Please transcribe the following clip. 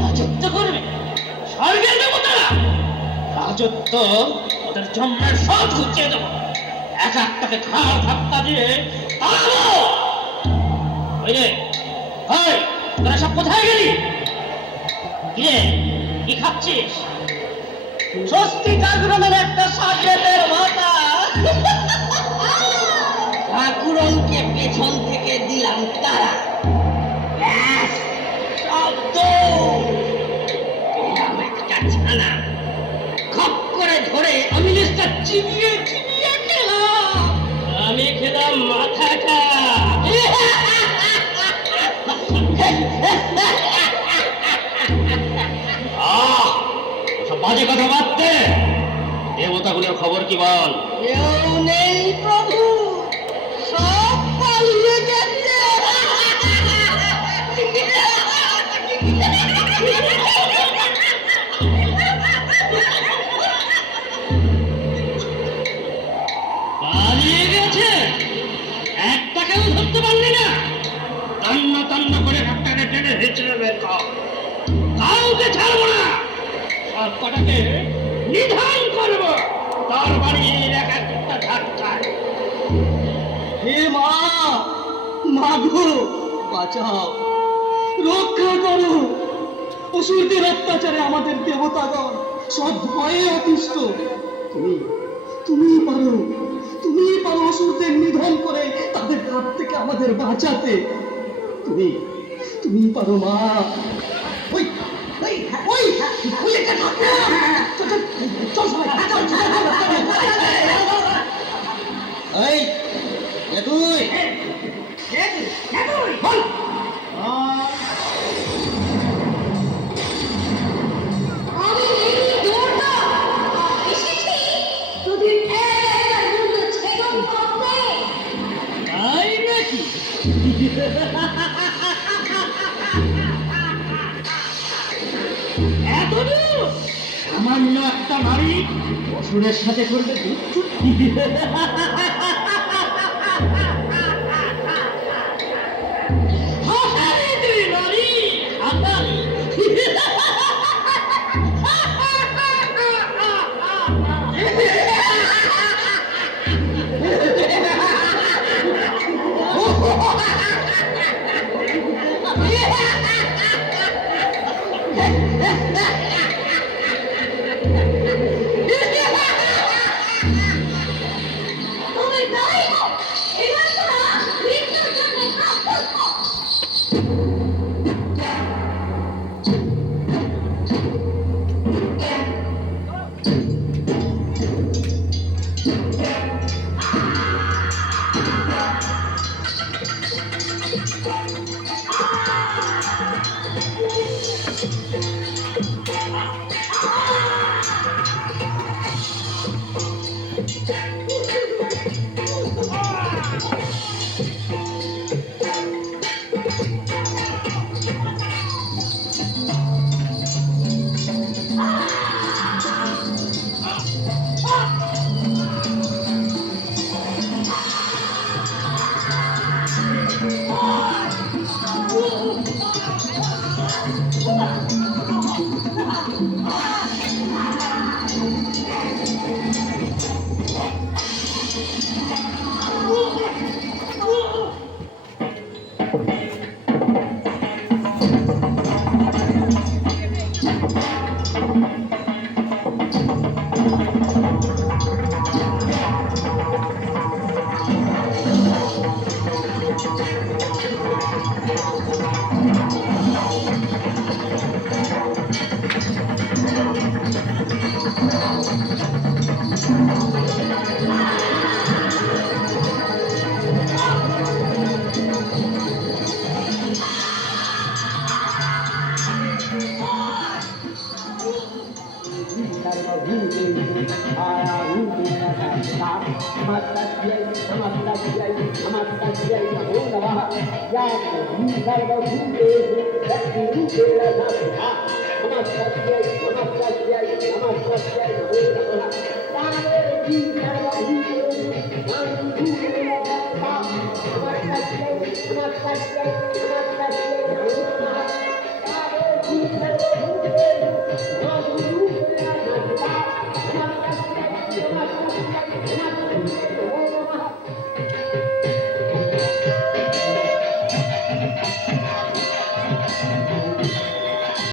রাজত্ব করবে স্বর্গের দেবতারা। রাজত্ব ওদের জন্মের সব ঘুচিয়ে দেবো। এক একটাকে ঘাড় ধাক্কা দিয়ে তাড়াবো। ওই রে, ওই তোরা সব কোথায় গেলি? কিরে, কি খাচ্ছিস? স্বস্তি জাগরণের একটা সাকেতের মাথা ঠাকুরনকে পেছন থেকে দিলাম তারা। ব্যাস, শব্দ পেলাম একটা ছানা। খপ করে ধরে আমি নিশ্চয় চিবিয়ে চিবিয়ে খেলাম। আমি খেলাম মাথাটা। বাজে কথা বাদতে, দেবতাগুলোর খবর কি বল? কেউ নেই প্রভু, সব পালিয়ে গেছে। পালিয়ে গেছে? একটাকেও ধরতে পারলি না? তন্ন তন্ন করে হাতটাকে টেনে হেঁচড়ে বের কর। কাউকে ছাড়বো না। সব কটাকে নিধন করবো তোর বাড়ির এক একটা ধাক্কায়। হে মা, মাগো বাঁচাও, রক্ষা করো। অসুরদের অত্যাচারে আমাদের দেবতাগণ সব ভয়ে অতিষ্ঠ। তুমি তুমি পারো, তুমি পারো অসুরদের নিধন করে তাদের হাত থেকে আমাদের বাঁচাতে। তুমি তুমি পারো মা। ওই ওই ওই ওই একটা ধাক্কা। চল চল চল সবাই, চল চল এই কে তুই? কে তুই বল। আমি দুর্গা এসেছি তোদের এক মুন্ড ছেদন করতে। তাই নাকি? এতদূর? সামান্য একটা নারী অসুরের সাথে করবে চুক্তি? হাসালি তুই নারী, হাসালি। তুমি তাই এবার তোরা মৃত্যুর জন্য প্রস্তুত হ।